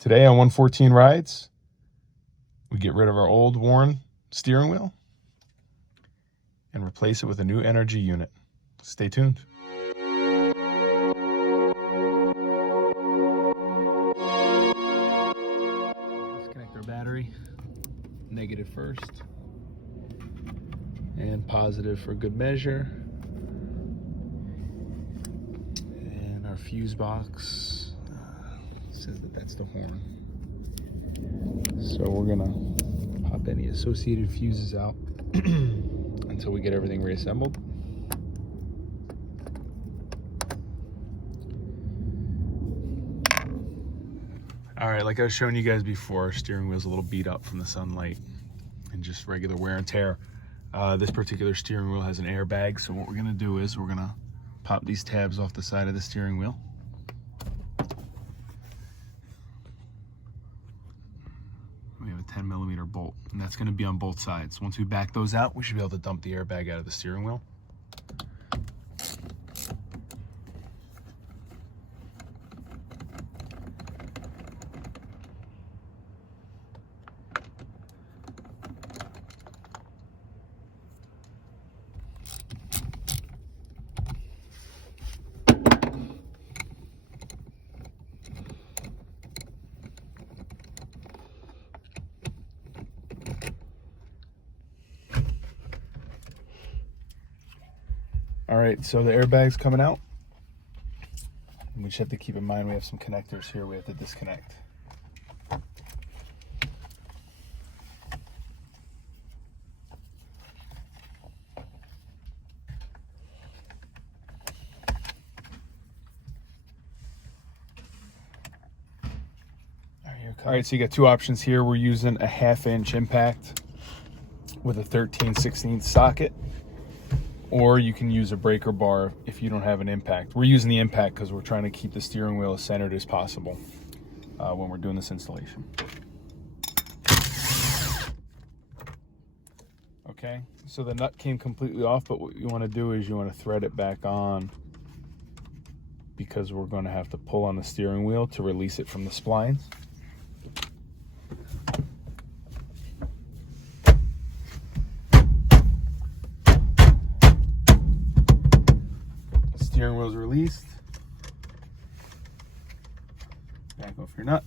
Today on 114 Rides, we get rid of our old worn steering wheel and replace it with a new NRG unit. Stay tuned. Disconnect our battery, negative first, and positive for good measure. And our fuse box says that that's the horn. So we're gonna pop any associated fuses out until we get everything reassembled. All right, like I was showing you guys before, our steering wheel's a little beat up from the sunlight and just regular wear and tear. This particular steering wheel has an airbag, so what we're gonna do is we're gonna pop these tabs off the side of the steering wheel. We have a 10mm bolt, and that's going to be on both sides. Once we back those out, we should be able to dump the airbag out of the steering wheel. All right, so the airbag's coming out. We just have to keep in mind we have some connectors here we have to disconnect. All right, so you got two options here. We're using a 1/2" impact with a 13/16 socket, or you can use a breaker bar if you don't have an impact. We're using the impact because we're trying to keep the steering wheel as centered as possible when we're doing this installation. Okay, so the nut came completely off, but what you want to do is you want to thread it back on because we're going to have to pull on the steering wheel to release it from the splines. Steering wheel's released. Back off your nut.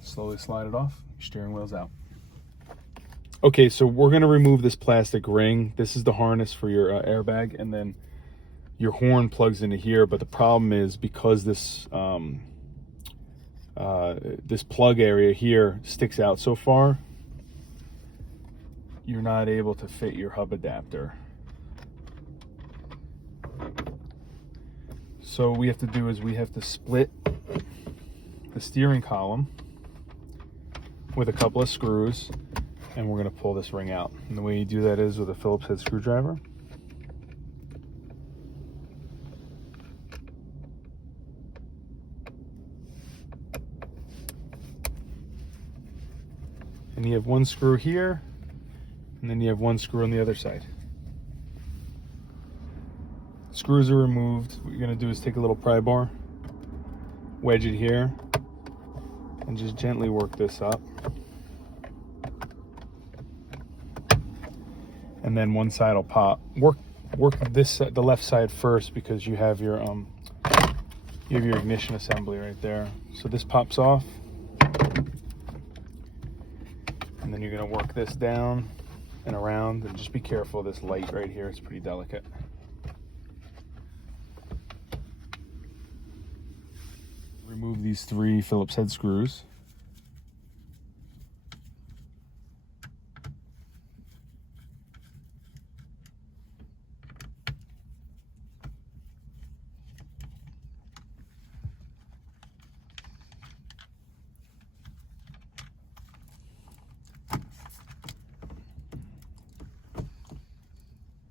Slowly slide it off. Your steering wheel's out. Okay, so we're going to remove this plastic ring. This is the harness for your airbag, and then your horn plugs into here. But the problem is because this this plug area here sticks out so far, you're not able to fit your hub adapter. So what we have to do is we have to split the steering column with a couple of screws, and we're going to pull this ring out. And the way you do that is with a Phillips head screwdriver. And you have one screw here, and then you have one screw on the other side. Screws are removed. What you're going to do is take a little pry bar, wedge it here, and just gently work this up. And then one side will pop. Work this the left side first because you have your ignition assembly right there. So this pops off, and then you're going to work this down and around, and just be careful of this light right here. It's pretty delicate. Remove these 3 Phillips head screws.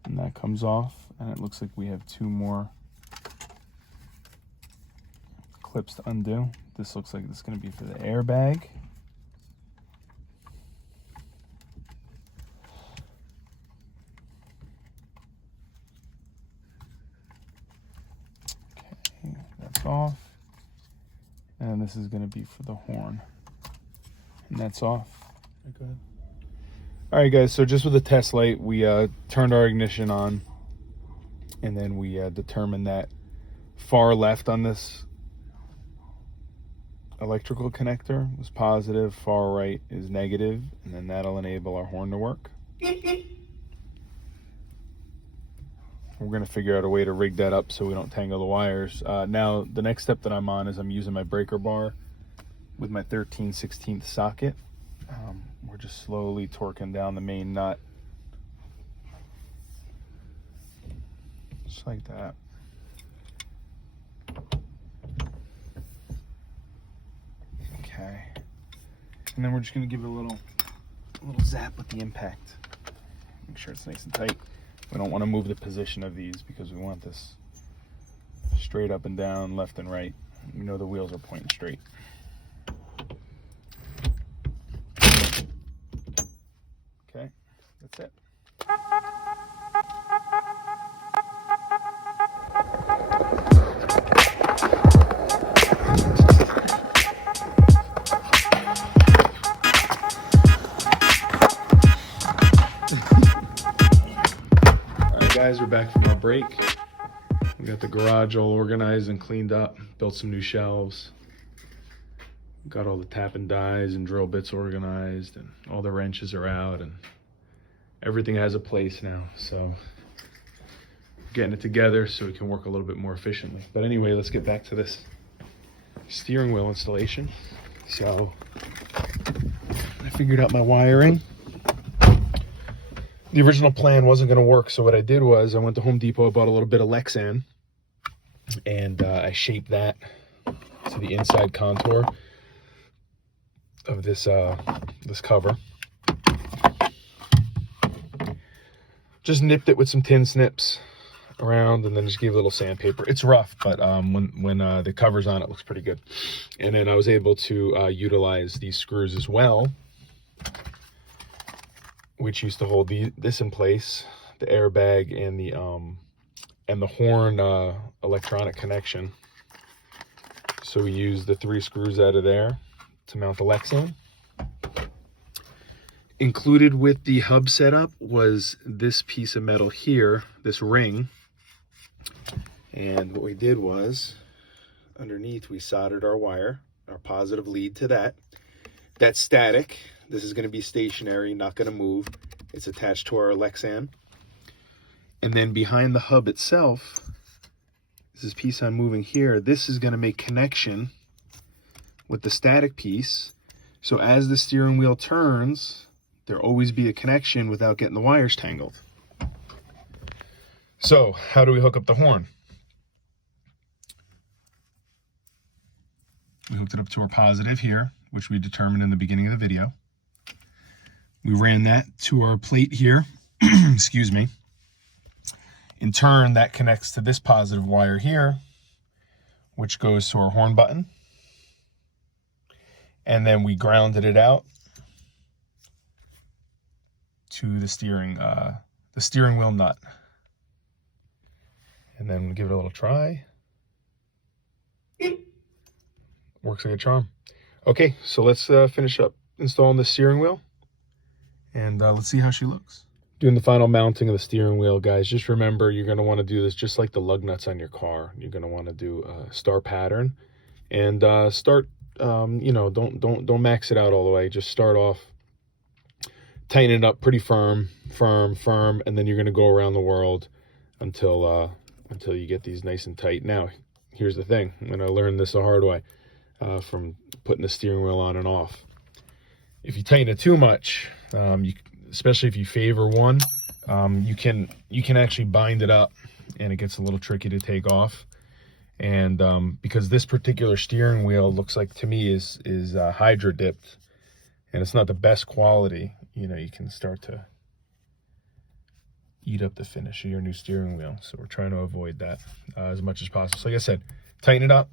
And that comes off, and it looks like we have 2 more clips to undo. This looks like it's going to be for the airbag. Okay, that's off. And this is going to be for the horn. And that's off. Okay, go ahead. All right, guys, so just with the test light, we turned our ignition on, and then we determined that far left on this electrical connector was positive, far right is negative, and then that'll enable our horn to work. We're going to figure out a way to rig that up so we don't tangle the wires. Now, the next step that I'm on is I'm using my breaker bar with my 13/16 socket. We're just slowly torquing down the main nut. Just like that. Okay. And then we're just going to give it a little zap with the impact. Make sure it's nice and tight. We don't want to move the position of these because we want this straight up and down, left and right. You know the wheels are pointing straight. Okay, that's it. Guys, we're back from our break. We got the garage all organized and cleaned up, built some new shelves, got all the tap and dies and drill bits organized, and all the wrenches are out, and everything has a place now. So getting it together so we can work a little bit more efficiently. But anyway, let's get back to this steering wheel installation. So I figured out my wiring. The original plan wasn't going to work, so what I did was I went to Home Depot, I bought a little bit of Lexan, and I shaped that to the inside contour of this this cover. Just nipped it with some tin snips around, and then just gave it a little sandpaper. It's rough, but when the cover's on, it looks pretty good. And then I was able to utilize these screws as well, which used to hold this in place, the airbag and the horn electronic connection. So we used the 3 screws out of there to mount the Lexan. Included with the hub setup was this piece of metal here, this ring. And what we did was, underneath we soldered our wire, our positive lead to that. That's static. This is going to be stationary, not going to move. It's attached to our Lexan. And then behind the hub itself, this piece I'm moving here, this is going to make connection with the static piece. So as the steering wheel turns, there'll always be a connection without getting the wires tangled. So how do we hook up the horn? We hooked it up to our positive here, which we determined in the beginning of the video. We ran that to our plate here, excuse me. In turn, that connects to this positive wire here, which goes to our horn button. And then we grounded it out to the steering wheel nut. And then give it a little try. Works like a charm. Okay, so let's finish up installing the steering wheel, and let's see how she looks. Doing the final mounting of the steering wheel, guys. Just remember, you're going to want to do this just like the lug nuts on your car. You're going to want to do a star pattern, and start. You know, don't max it out all the way. Just start off, tighten it up pretty firm, and then you're going to go around the world until you get these nice and tight. Now, here's the thing. And I learned this the hard way. From putting the steering wheel on and off. If you tighten it too much, especially if you favor one, you can actually bind it up, and it gets a little tricky to take off. And because this particular steering wheel looks like, to me, is hydro dipped, and it's not the best quality, you know, you can start to eat up the finish of your new steering wheel. So we're trying to avoid that as much as possible. So like I said, tighten it up.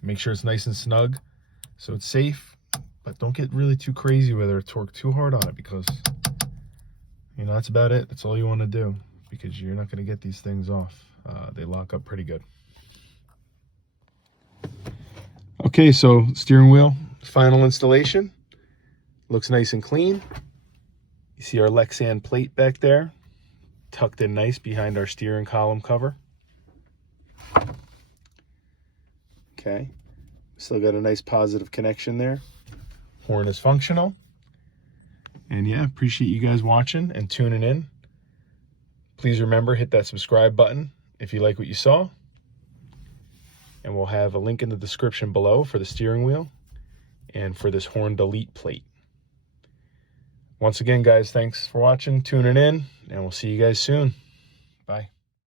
Make sure it's nice and snug so it's safe, but don't get really too crazy with it or torque too hard on it, because, you know, that's about it. That's all you want to do, because you're not going to get these things off. They lock up pretty good. Okay. Okay, so steering wheel, final installation. Looks nice and clean. You see our Lexan plate back there, tucked in nice behind our steering column cover. Okay, still got a nice positive connection there. Horn is functional. And yeah, appreciate you guys watching and tuning in. Please remember, hit that subscribe button if you like what you saw. And we'll have a link in the description below for the steering wheel and for this horn delete plate. Once again, guys, thanks for watching, tuning in, and we'll see you guys soon. Bye.